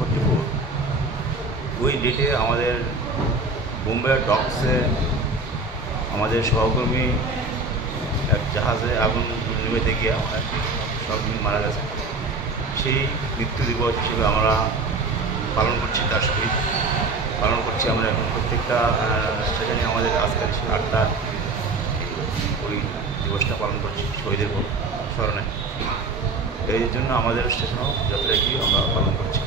1944 ওই ডেটে আমাদের বোম্বে ডকসে আমাদের সহকর্মী এক জাহাজে আগুন নেমে গিয়ে অনেক সহকর্মী মারা গেছে। সেই মৃত্যু দিবস হিসেবে আমরা পালন করছি, তার শহীদ পালন করছি আমরা এখন প্রত্যেকটা স্টেশনে আমাদের আজকাল 8টা ওই দিবসটা পালন করছি শহীদের স্মরণে। এই জন্য আমাদের স্টেশনেও যাত্রা কি আমরা পালন করছি।